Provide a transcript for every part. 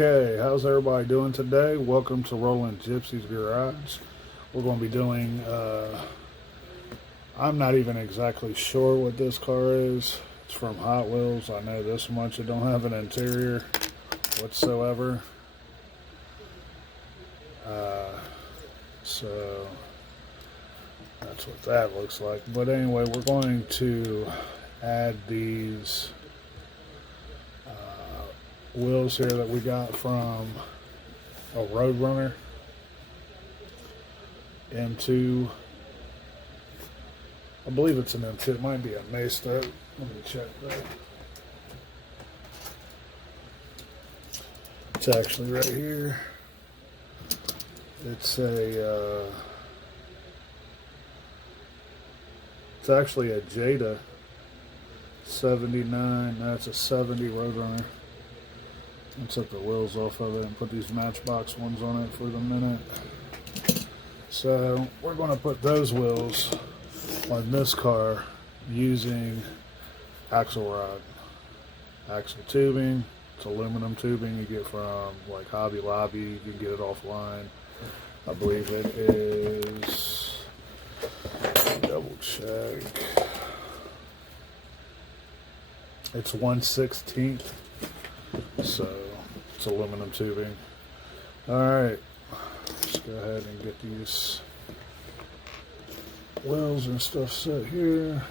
Okay, how's everybody doing today? Welcome to Rolling Gypsy's Garage. We're going to be doing, I'm not even exactly sure what this car is. It's from Hot Wheels. I know this much. It don't have an interior whatsoever. So that's what that looks like. But anyway, we're going to add these wheels here that we got from a Roadrunner M2. I believe it's an M2. It might be a Mesta. Let me check that. It's actually right here. It's actually a JADA 79. That's a 70 Roadrunner. Let's take the wheels off of it and put these Matchbox ones on it for the minute. So we're going to put those wheels on this car using axle rod. Axle tubing. It's aluminum tubing you get from like Hobby Lobby. You can get it offline. I believe it is, double check, it's 1/16. So it's aluminum tubing. Alright, let's go ahead and get these wheels and stuff set here.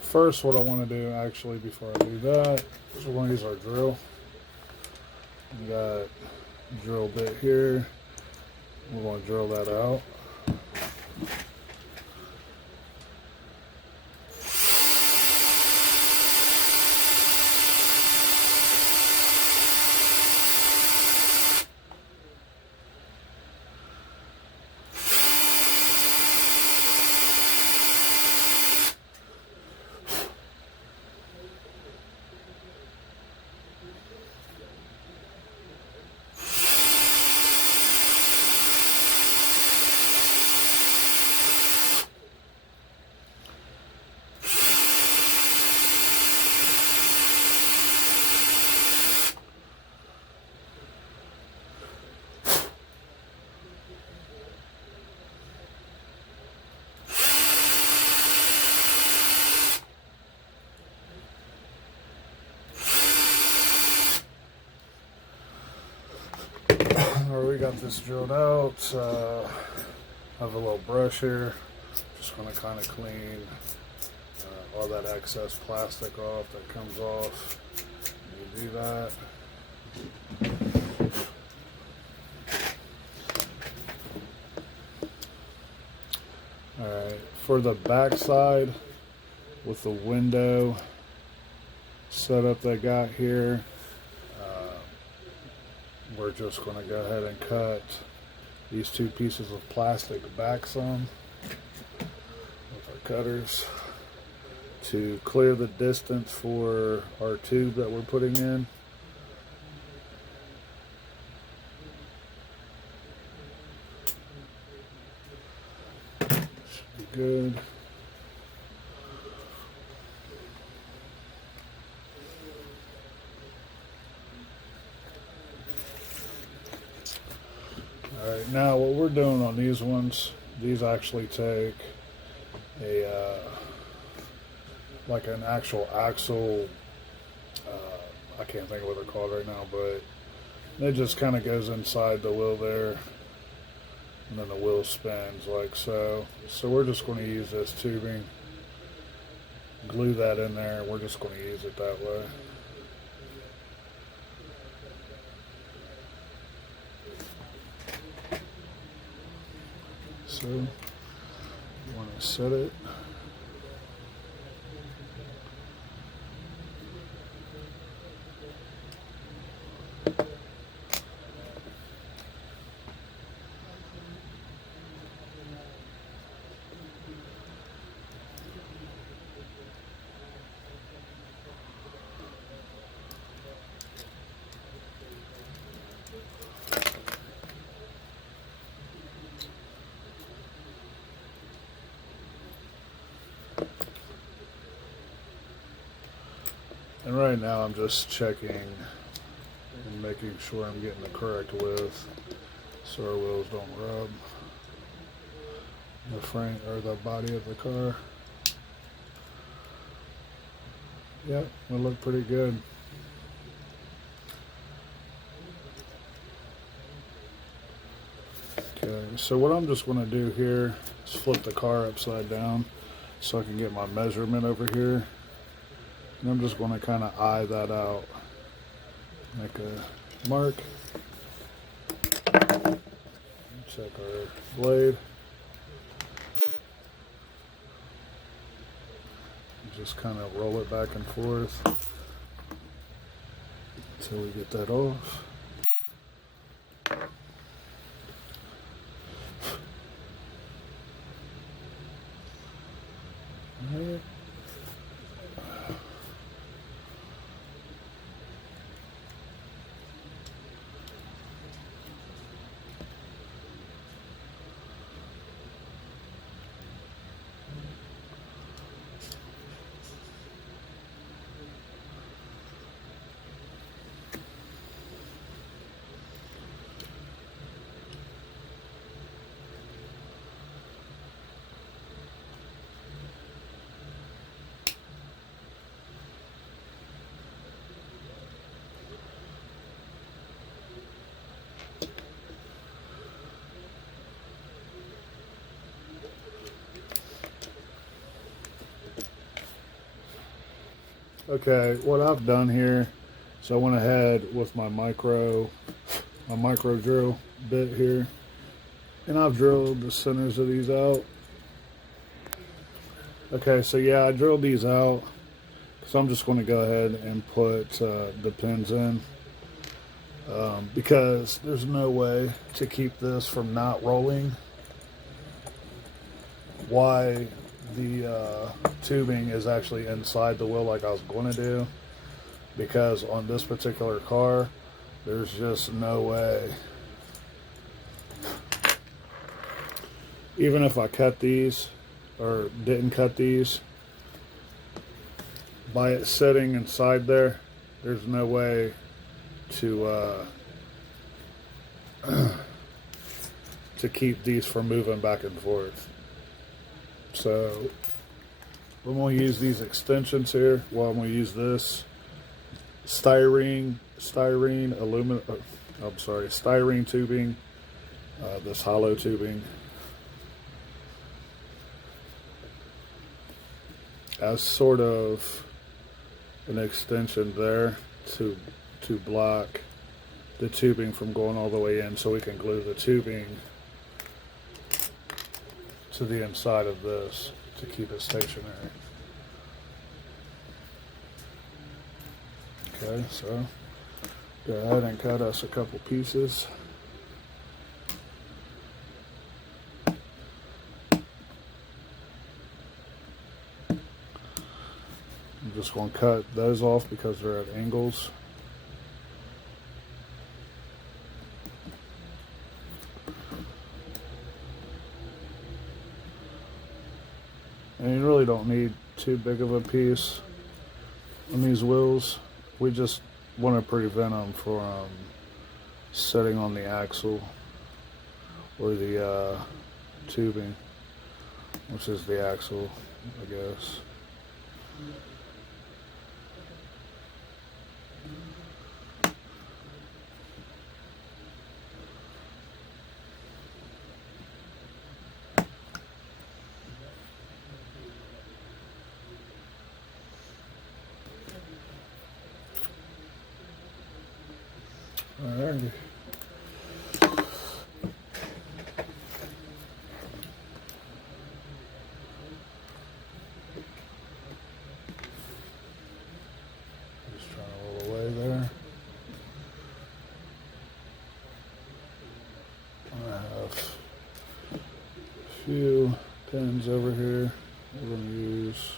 First, what I want to do actually before I do that is we're going to use our drill. We got a drill bit here. We're going to drill that out. We got this drilled out. I have a little brush here. Just going to kind of clean all that excess plastic off that comes off. You do that. Alright, for the back side with the window setup they got here, we're just going to go ahead and cut these two pieces of plastic back some with our cutters to clear the distance for our tube that we're putting in. Should be good. Alright, now what we're doing on these ones, these actually take a, like an actual axle, I can't think of what they're called right now, but it just kind of goes inside the wheel there, and then the wheel spins like so. So we're just going to use this tubing, glue that in there, and we're just going to use it that way. So, you want to set it. And right now I'm just checking and making sure I'm getting the correct width so our wheels don't rub the frame or the body of the car. Yep, it look pretty good. Okay, so what I'm just going to do here is flip the car upside down so I can get my measurement over here. And I'm just going to kind of eye that out. Make a mark. Check our blade. Just kind of roll it back and forth until we get that off. All right. Okay, what I've done here, so I went ahead with my micro drill bit here, and I've drilled the centers of these out. Okay, so yeah, I drilled these out, so I'm just going to go ahead and put the pins in, because there's no way to keep this from not rolling. Why the tubing is actually inside the wheel like I was going to do, because on this particular car there's just no way, even if I cut these or didn't cut these, by it sitting inside there, there's no way to to keep these from moving back and forth. So I'm going to use these extensions here. Well, I'm going to use this styrene tubing, this hollow tubing, as sort of an extension there to block the tubing from going all the way in, so we can glue the tubing to the inside of this to keep it stationary. Okay, so go ahead and cut us a couple pieces. I'm just going to cut those off because they're at angles. And you really don't need too big of a piece on these wheels. We just want to prevent them from sitting on the axle or the tubing, which is the axle, I guess. Alrighty. Just trying to roll away there. I have a few pins over here we're going to use.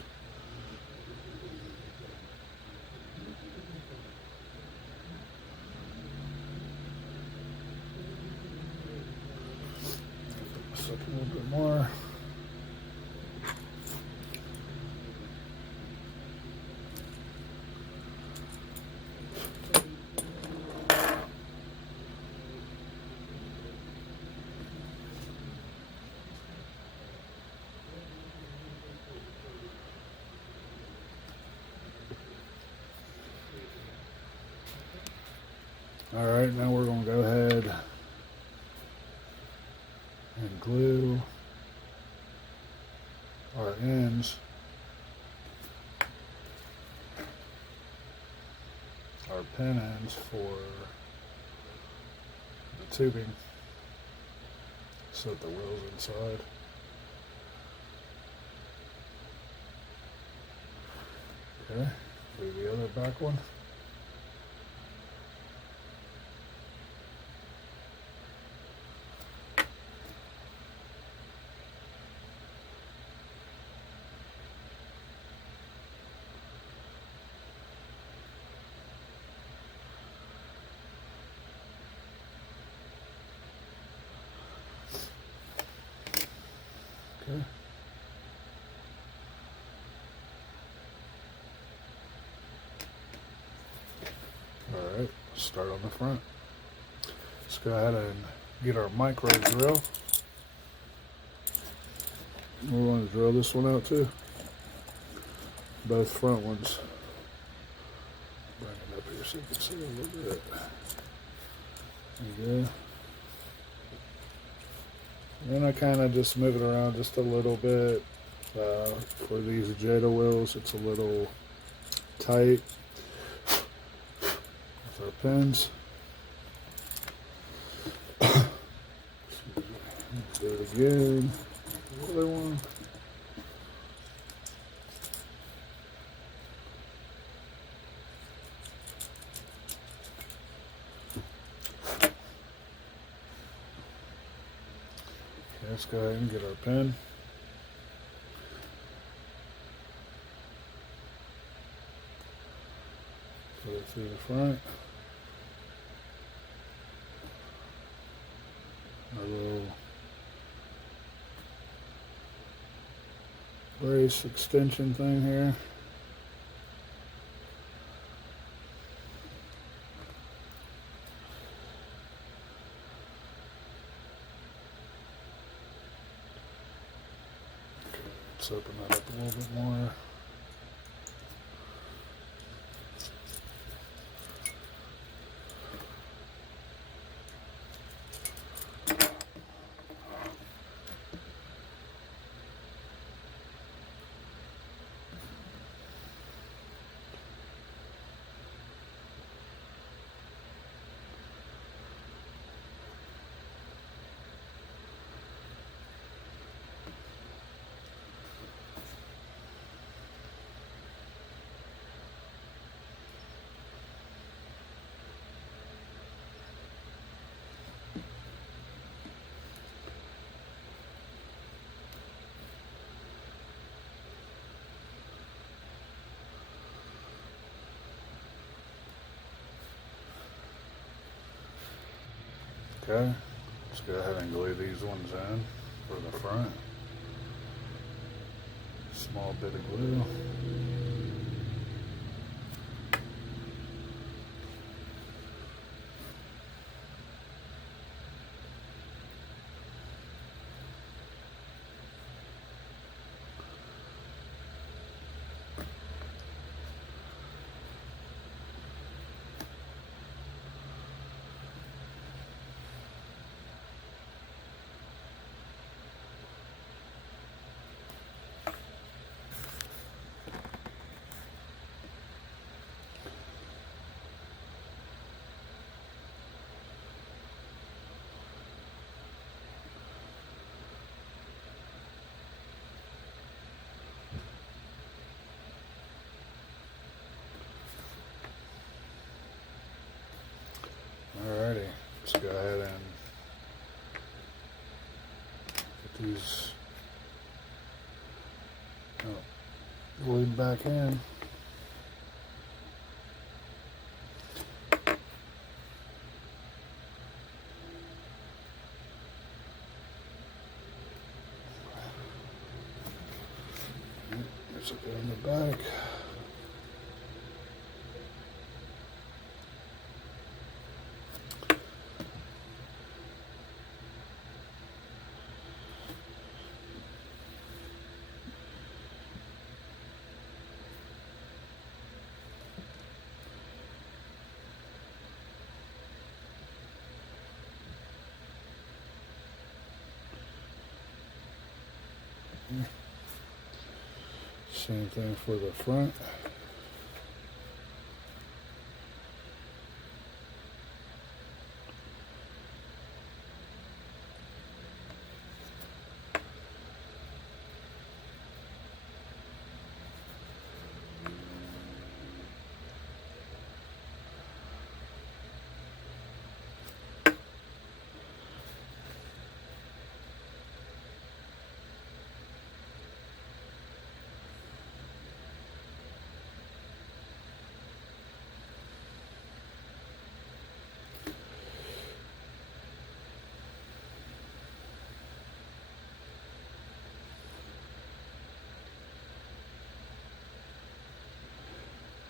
Up a little bit more. Alright, now we're going to go ahead and glue our ends, our pin ends for the tubing. Set the wheels inside. Okay, do the other back one. Okay. Alright, start on the front. Let's go ahead and get our micro drill. We're going to drill this one out too. Both front ones. Bring it up here so you can see a little bit. There you go. And I kind of just move it around just a little bit. For these JADA wheels, it's a little tight with our pins. Let's do it again. Another one. Okay, let's go ahead and get our pin. Put it through the front. Our little brace extension thing here. Okay, let's open that up a little bit more. Okay, let's go ahead and glue these ones in for the front. Small bit of glue. Alrighty, let's go ahead and get these glued back in. There's a bit in the back. Same thing for the front.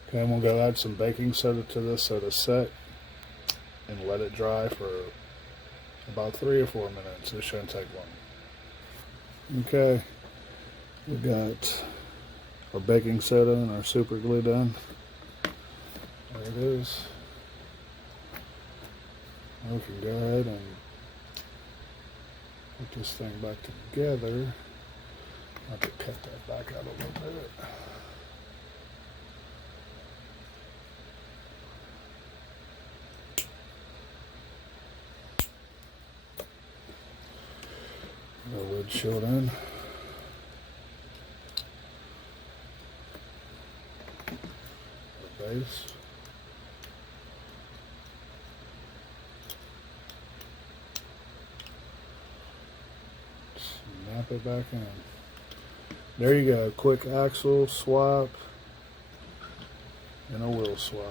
Okay, I'm gonna go add some baking soda to this so to set and let it dry for about 3 or 4 minutes. It shouldn't take long. Okay, we got our baking soda and our super glue done. There it is. Now we can go ahead and put this thing back together. I have to cut that back out a little bit. The lid shield in. The base. Snap it back in. There you go. Quick axle swap and a wheel swap.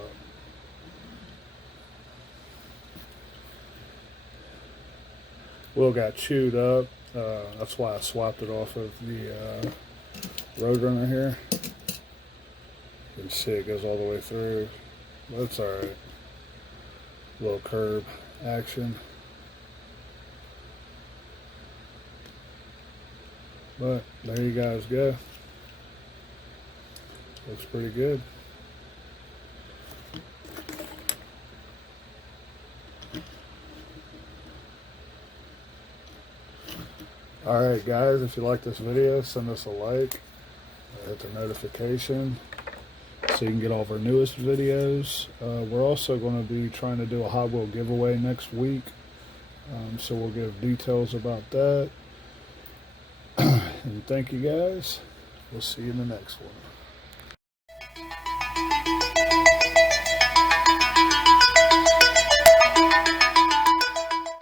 Wheel got chewed up. That's why I swapped it off of the Roadrunner here. You can see it goes all the way through. That's alright. Little curb action. But there you guys go. Looks pretty good. Alright guys, if you like this video, send us a like, hit the notification so you can get all of our newest videos. We're also going to be trying to do a Hot Wheel giveaway next week, so we'll give details about that. And thank you guys. We'll see you in the next one.